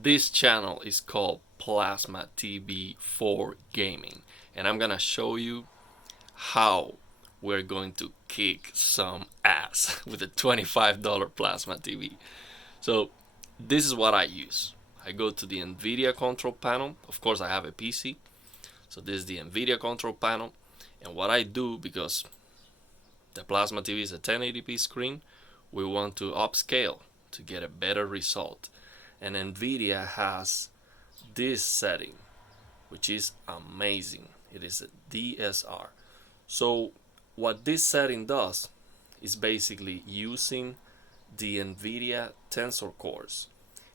This channel is called Plasma TV for Gaming, and I'm gonna show you how we're going to kick some ass with a $25 Plasma TV. So this is what I use. I go to the NVIDIA control panel. Of course, I have a PC, so this is the NVIDIA control panel. And what I do, because the Plasma TV is a 1080p screen, we want to upscale to get a better result. And NVIDIA has this setting, which is amazing. It is a DSR. So what this setting does is basically using the NVIDIA Tensor cores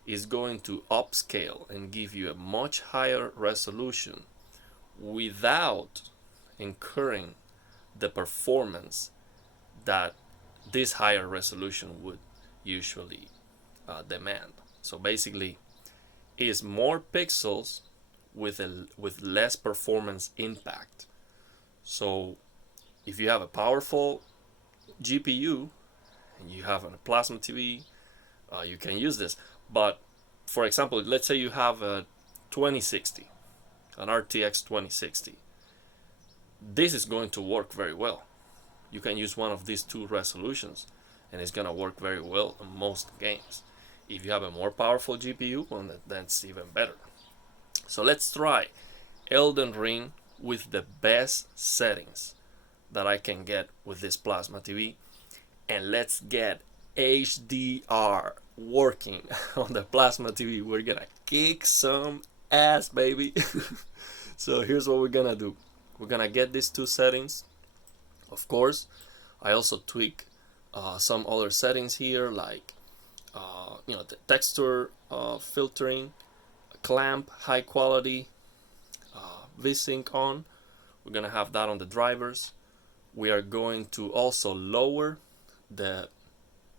is going to upscale and give you a much higher resolution without incurring the performance that this higher resolution would usually demand. So basically, is more pixels with less performance impact. So if you have a powerful GPU and you have a Plasma TV, you can use this. But for example, let's say you have a 2060, an RTX 2060. This is going to work very well. You can use one of these two resolutions and it's going to work very well in most games. If you have a more powerful GPU, well, that's even better. So let's try Elden Ring with the best settings that I can get with this Plasma TV, and let's get HDR working on the Plasma TV. We're gonna kick some ass, baby. So here's what we're gonna do. We're gonna get these two settings. Of course, I also tweak some other settings here, like the texture filtering, clamp, high quality, VSync on. We're gonna have that on the drivers. We are going to also lower the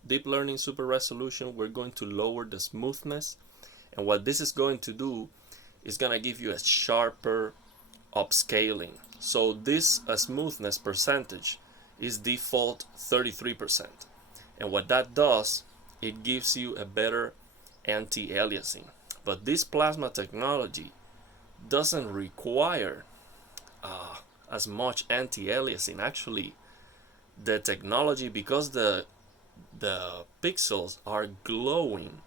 deep learning super resolution. We're going to lower the smoothness, and what this is going to do is gonna give you a sharper upscaling. So this smoothness percentage is default 33%, and what that does, it gives you a better anti-aliasing. But this Plasma technology doesn't require as much anti-aliasing. Actually, the technology, because the pixels are glowing,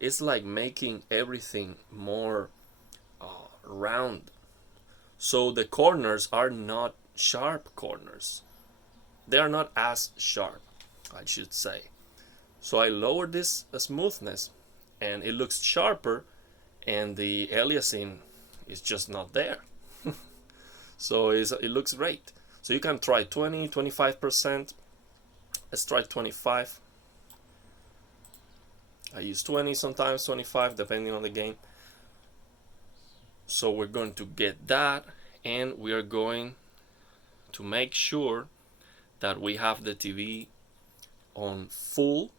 it's like making everything more round. So the corners are not sharp corners. They are not as sharp, I should say. So I lowered this smoothness and it looks sharper, and the aliasing is just not there. So it looks great. So you can try 20, 25%. Let's try 25. I use 20 sometimes, 25, depending on the game. So we're going to get that, and we are going to make sure that we have the TV on full.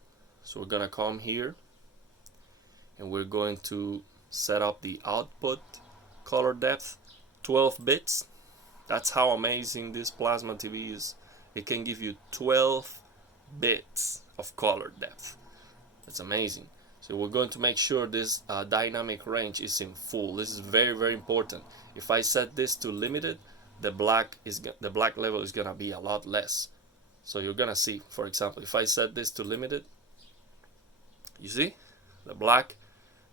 So we're gonna come here and we're going to set up the output color depth 12 bits. That's how amazing this Plasma TV is. It can give you 12 bits of color depth. That's amazing. So we're going to make sure this dynamic range is in full. This is very, very important. If I set this to limited, the black level is gonna be a lot less. So you're gonna see, for example, if I set this to limited, you see the black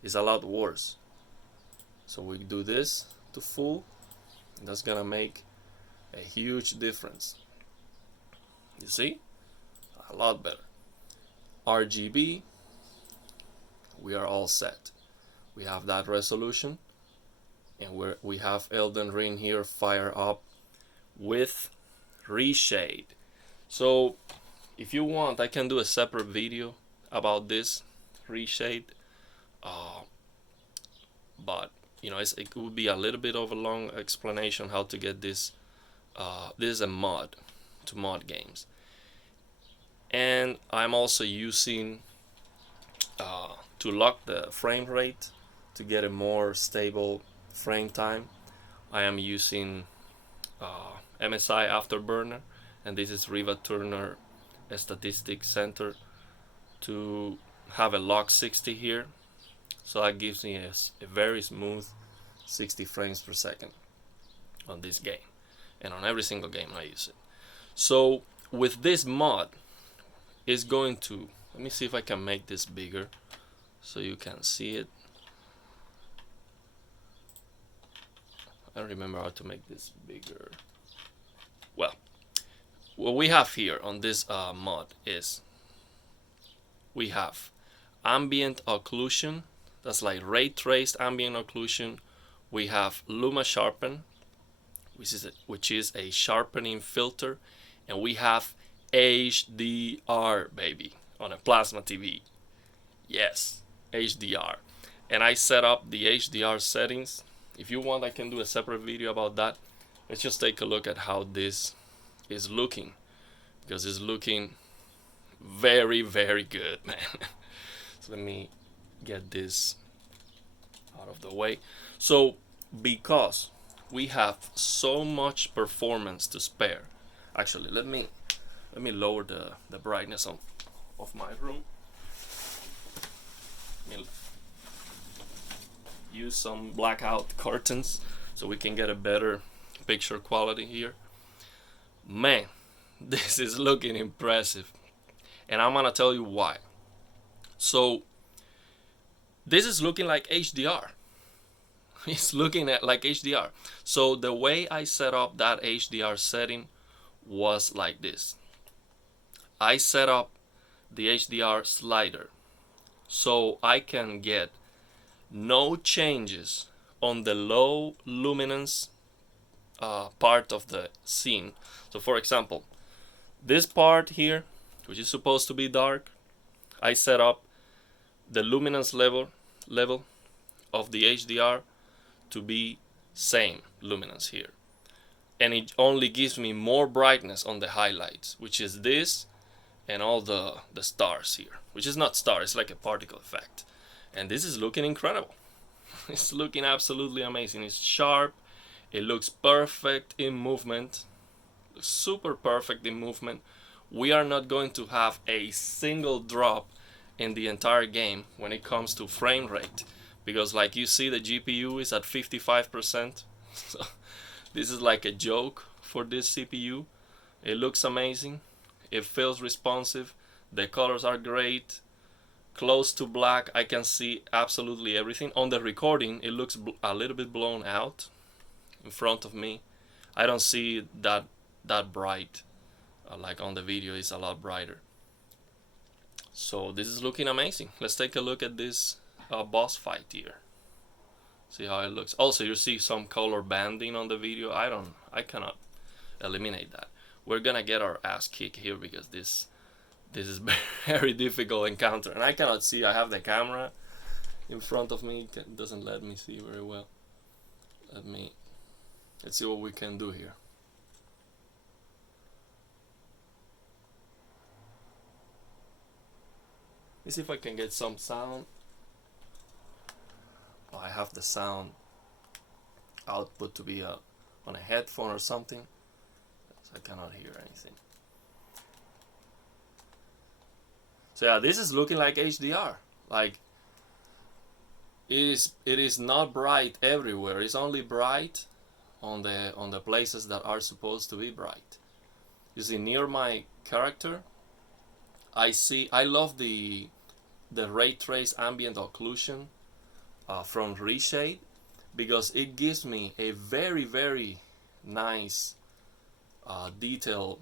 is a lot worse. So we do this to full, and that's gonna make a huge difference. You see, a lot better. RGB, we are all set. We have that resolution, and we have Elden Ring here fire up with Reshade. So if you want, I can do a separate video about this Reshade, but it would be a little bit of a long explanation how to get this. This is a mod to mod games, and I'm also using to lock the frame rate to get a more stable frame time. I am using MSI Afterburner, and this is Riva Turner Statistics Center to have a lock 60 here. So that gives me a very smooth 60 frames per second on this game, and on every single game I use it. So with this mod, it's going to, let me see if I can make this bigger so you can see it. I don't remember how to make this bigger. Well, what we have here on this mod is we have ambient occlusion, that's like ray traced ambient occlusion. We have luma sharpen, which is a sharpening filter, and we have HDR, baby, on a plasma TV. Yes, HDR. And I set up the HDR settings. If you want, I can do a separate video about that. Let's just take a look at how this is looking, because it's looking very, very good, man. So let me get this out of the way. So because we have so much performance to spare, actually let me lower the brightness of my room. Use some blackout curtains so we can get a better picture quality here. Man, this is looking impressive, and I'm gonna tell you why. So this is looking like HDR. It's looking at like HDR. So the way I set up that HDR setting was like this. I set up the HDR slider so I can get no changes on the low luminance part of the scene. So for example, this part here, which is supposed to be dark, I set up the luminance level of the HDR to be same luminance here, and it only gives me more brightness on the highlights, which is this and all the stars here, which is not stars, it's like a particle effect. And this is looking incredible. It's looking absolutely amazing. It's sharp, it looks perfect in movement, super perfect in movement. We are not going to have a single drop in the entire game when it comes to frame rate, because like you see, the GPU is at 55%. So this is like a joke for this CPU. It looks amazing, it feels responsive, the colors are great, close to black. I can see absolutely everything. On the recording it looks a little bit blown out in front of me. I don't see that bright like on the video. It's a lot brighter. So this is looking amazing. Let's take a look at this boss fight here. See how it looks. Also, you see some color banding on the video. I cannot eliminate that. We're gonna get our ass kicked here because this is very difficult encounter, and I cannot see. I have the camera in front of me, it doesn't let me see very well. Let's see what we can do here. Let's see if I can get some sound. Oh, I have the sound output to be on a headphone or something, so I cannot hear anything. So yeah, this is looking like HDR. Like it is not bright everywhere. It's only bright on the places that are supposed to be bright. You see, near my character, I love the ray trace ambient occlusion from Reshade, because it gives me a very, very nice detail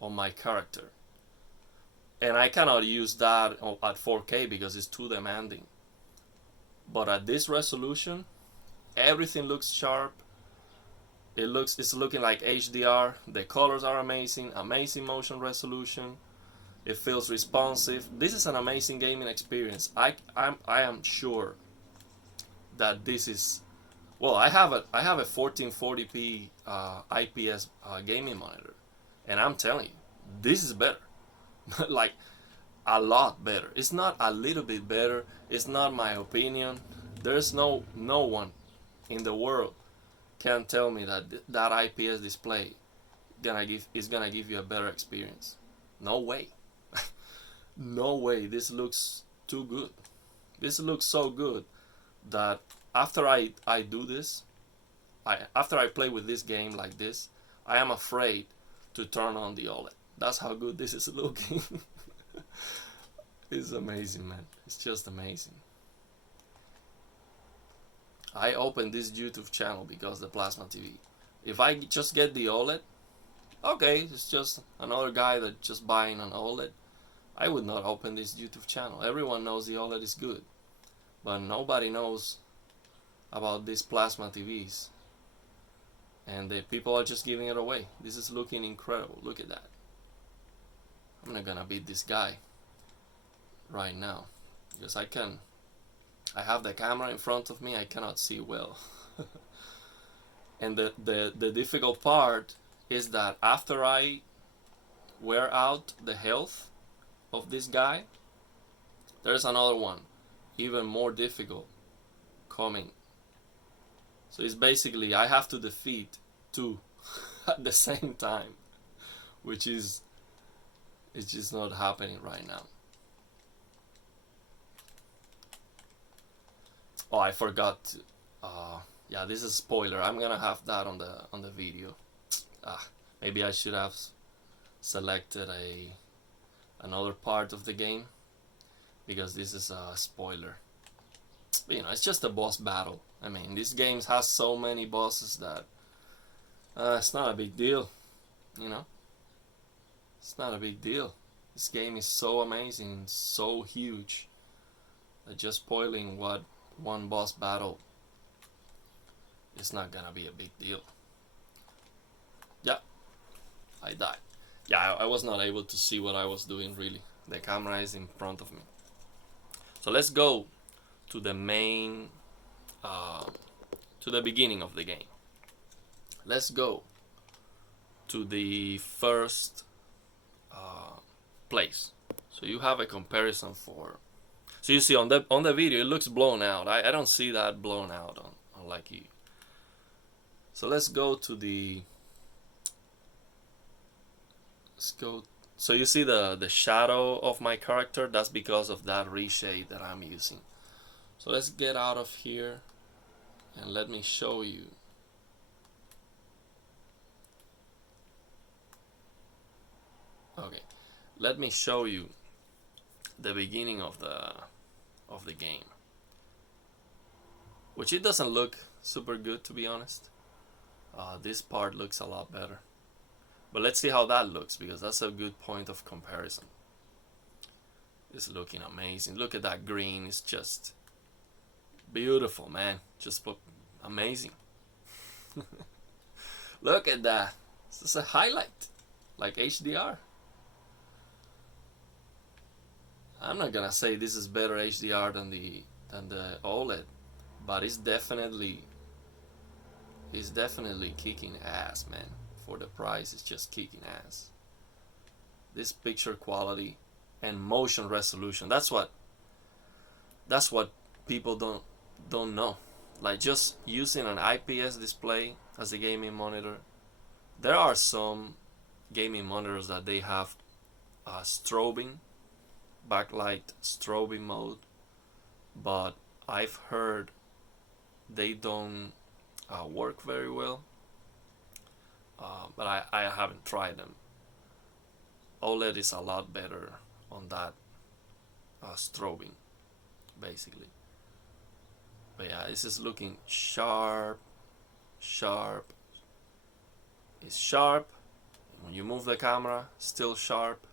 on my character. And I cannot use that at 4K because it's too demanding. But at this resolution, everything looks sharp. It's looking like HDR. The colors are amazing. Amazing motion resolution. It feels responsive. This is an amazing gaming experience. I am sure that this is, well, I have a 1440p IPS gaming monitor, and I'm telling you, this is better. Like a lot better. It's not a little bit better. It's not my opinion. There's no one in the world can tell me that that IPS display is gonna give you a better experience. No way. No way. This looks too good. This looks so good that after I do this, after I play with this game like this, I am afraid to turn on the OLED. That's how good this is looking. It's amazing, man. It's just amazing. I opened this YouTube channel because the plasma TV. If I just get the OLED, okay, it's just another guy that just buying an OLED. I would not open this YouTube channel. Everyone knows the OLED is good, but nobody knows about these plasma TVs, and the people are just giving it away. This is looking incredible. Look at that. I'm not gonna beat this guy right now because I have the camera in front of me. I cannot see well. And the difficult part is that after I wear out the health of this guy, there's another one even more difficult coming. So it's basically I have to defeat two at the same time, which is, it's just not happening right now. Oh, I forgot to, yeah, this is a spoiler. I'm gonna have that on the video. Maybe I should have selected another part of the game, because this is a spoiler. But, you know, it's just a boss battle. I mean, this game has so many bosses that it's not a big deal, you know. It's not a big deal. This game is so amazing, so huge, that just spoiling one boss battle is not gonna be a big deal. Yeah, I died. Yeah, I was not able to see what I was doing really. The camera is in front of me. So let's go to the main, to the beginning of the game. Let's go to the first place. So you have a comparison for. So you see on the video it looks blown out. I don't see that blown out on like you. So let's go to the. Let's go. So you see the shadow of my character. That's because of that reshade that I'm using. So let's get out of here and let me show you. Okay, let me show you the beginning of the game, which it doesn't look super good, to be honest. This part looks a lot better, but let's see how that looks, because that's a good point of comparison. It's looking amazing. Look at that green. It's just beautiful, man. Just amazing. Look at that. This is a highlight, like HDR. I'm not gonna say this is better HDR than the OLED, but it's definitely kicking ass, man. For the price, it's just kicking ass. This picture quality and motion resolution, that's what people don't know. Like, just using an IPS display as a gaming monitor. There are some gaming monitors that they have strobing, backlight strobing mode, but I've heard they don't work very well. But I haven't tried them. OLED is a lot better on that strobing, basically. But yeah, this is looking sharp. It's sharp. When you move the camera, still sharp.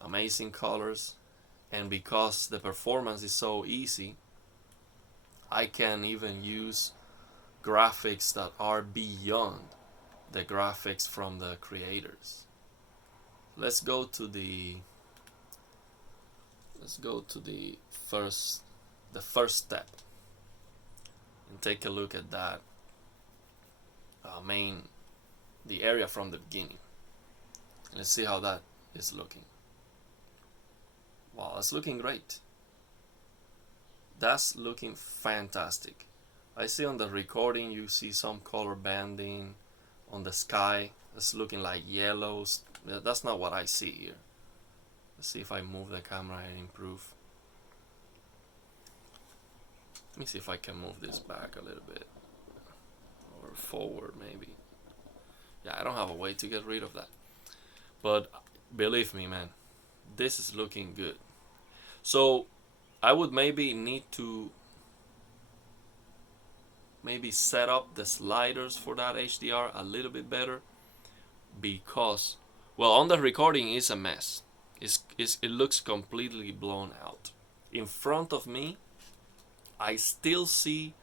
Amazing colors. And because the performance is so easy, I can even use graphics that are beyond the graphics from the creators. Let's go to the first step and take a look at that the area from the beginning. Let's see how that is looking. Wow, that's looking great. That's looking fantastic. I see on the recording you see some color banding on the sky. It's looking like yellows. That's not what I see here. Let's see if I move the camera and improve. Let me see if I can move this back a little bit, or forward maybe. Yeah, I don't have a way to get rid of that. But believe me, man, this is looking good. So I would maybe need to maybe set up the sliders for that HDR a little bit better, because, well, on the recording is a mess. It looks completely blown out. In front of me, I still see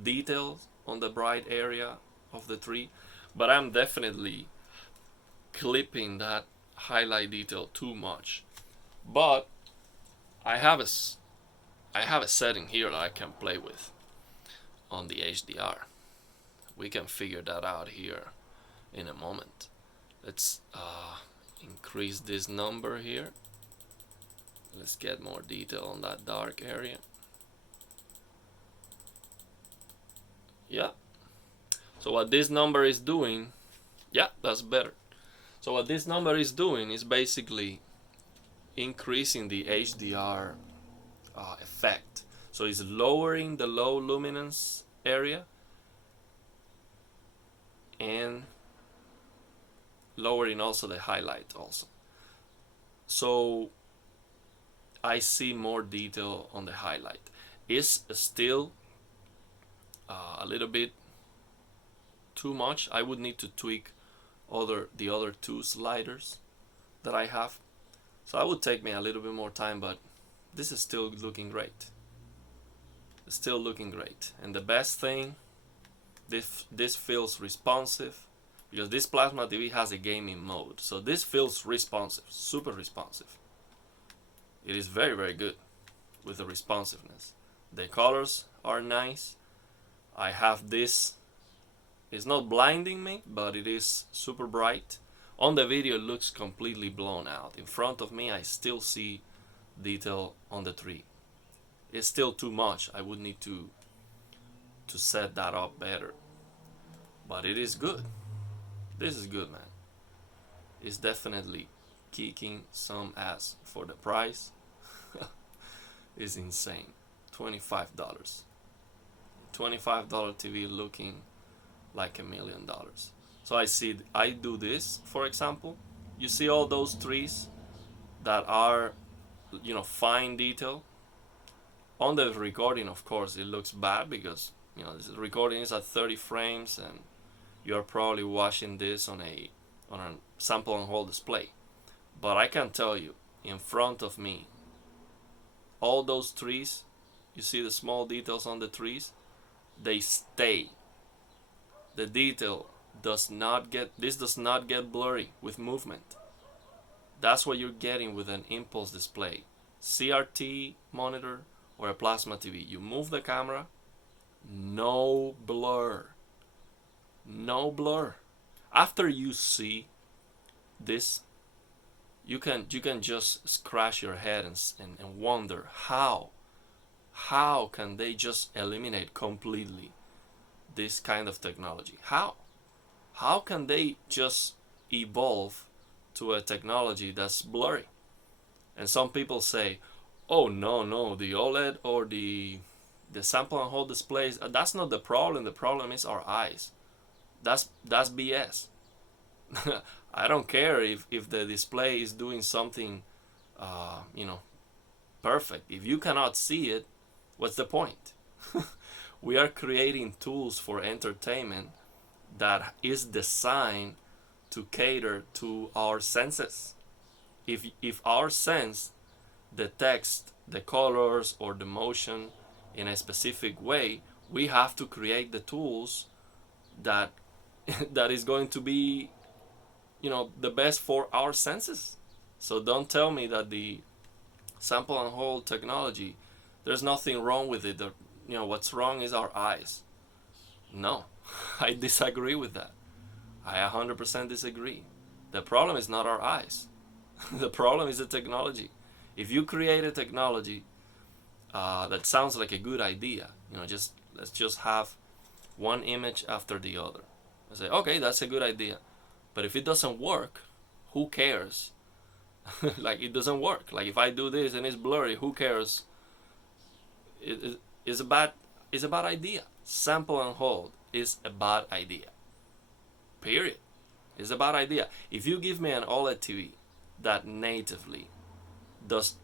details on the bright area of the tree, but I'm definitely clipping that highlight detail too much. But I have a setting here that I can play with on the HDR. We can figure that out here in a moment. Let's increase this number here. Let's get more detail on that dark area. Yeah. So what this number is doing, yeah, that's better. So what this number is doing is basically increasing the HDR effect. So it's lowering the low luminance area and lowering also the highlight also. So I see more detail on the highlight. It's still a little bit too much. I would need to tweak the other two sliders that I have. So it would take me a little bit more time, but this is still looking great. It's still looking great. And the best thing, this feels responsive, because this plasma TV has a gaming mode. So this feels responsive, super responsive. It is very, very good with the responsiveness. The colors are nice. I have this, it's not blinding me, but it is super bright. On the video it looks completely blown out. In front of me I still see detail on the tree. It's still too much. I would need to set that up better. But it is good. This is good, man. It's definitely kicking some ass for the price. It's insane. $25. $25 TV looking like $1 million. So I do this, for example. You see all those trees that are, fine detail. On the recording, of course, it looks bad because, the recording is at 30 frames and you're probably watching this on a sample and hold display. But I can tell you, in front of me, all those trees, you see the small details on the trees, they stay. The detail does not get blurry with movement. That's what you're getting with an impulse display. CRT monitor or a plasma TV. You move the camera, no blur. No blur. After you see this, you can just scratch your head and wonder how can they just eliminate completely this kind of technology? How can they just evolve to a technology that's blurry? And some people say, oh no, the OLED or the sample and hold displays, that's not the problem. The problem is our eyes. That's BS. I don't care if the display is doing something perfect. If you cannot see it, what's the point? We are creating tools for entertainment that is designed to cater to our senses. If our sense detects the colors or the motion in a specific way, we have to create the tools that is going to be the best for our senses. So don't tell me that the sample and hold technology, there's nothing wrong with it. What's wrong is our eyes. No, I disagree with that. I 100% disagree. The problem is not our eyes. The problem is the technology. If you create a technology that sounds like a good idea, let's just have one image after the other. I say, okay, that's a good idea. But if it doesn't work, who cares? Like, it doesn't work. Like, if I do this and it's blurry, who cares? It's a bad It's a bad idea. Sample and hold is a bad idea. Period. It's a bad idea. If you give me an OLED TV that natively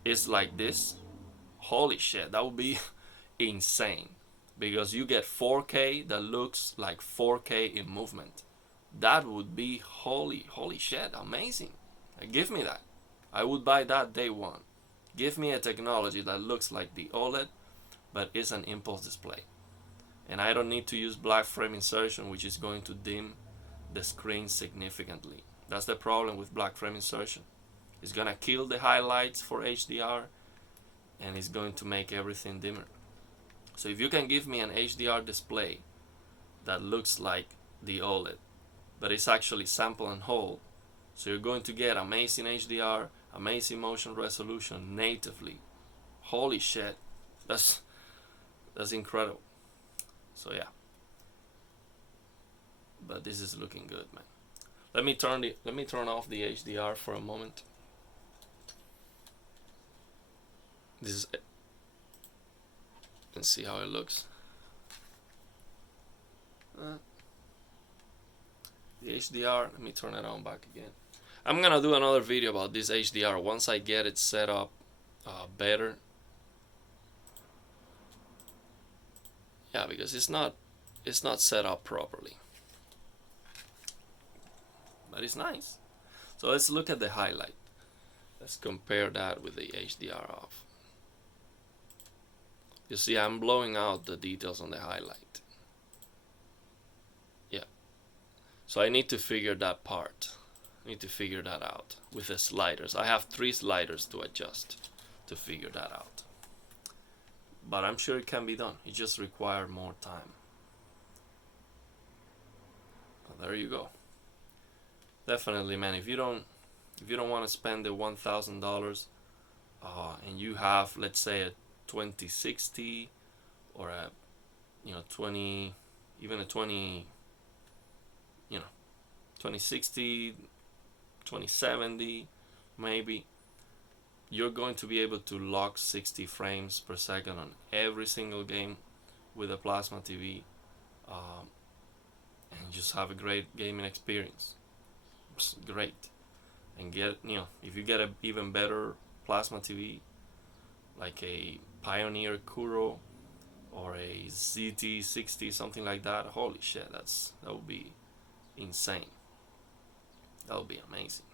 is like this, holy shit, that would be insane. Because you get 4K that looks like 4K in movement. That would be holy shit, amazing. Give me that. I would buy that day one. Give me a technology that looks like the OLED, but is an impulse display. And I don't need to use black frame insertion, which is going to dim the screen significantly. That's the problem with black frame insertion. It's gonna kill the highlights for HDR, and it's going to make everything dimmer. So if you can give me an HDR display that looks like the OLED, but it's actually sample and hold, so you're going to get amazing HDR, amazing motion resolution natively. Holy shit, that's incredible. So yeah, but this is looking good, man. Let me turn off the HDR for a moment. This is it. And see how it looks. The HDR, let me turn it on back again. I'm gonna do another video about this HDR once I get it set up better. Yeah, because it's not set up properly. But it's nice. So let's look at the highlight. Let's compare that with the HDR off. You see, I'm blowing out the details on the highlight. Yeah. So I need to figure that part. I need to figure that out with the sliders. I have 3 sliders to adjust to figure that out. But I'm sure it can be done. It just requires more time. But there you go. Definitely, man. If you don't want to spend the $1,000 and you have, let's say, a 2060 or a 20, even a 2060, 2070 maybe, you're going to be able to lock 60 frames per second on every single game with a plasma TV, and just have a great gaming experience. It's great. And get, if you get a even better plasma TV, like a Pioneer Kuro or a ZT60, something like that, holy shit, that would be insane. That would be amazing.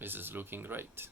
This is looking great.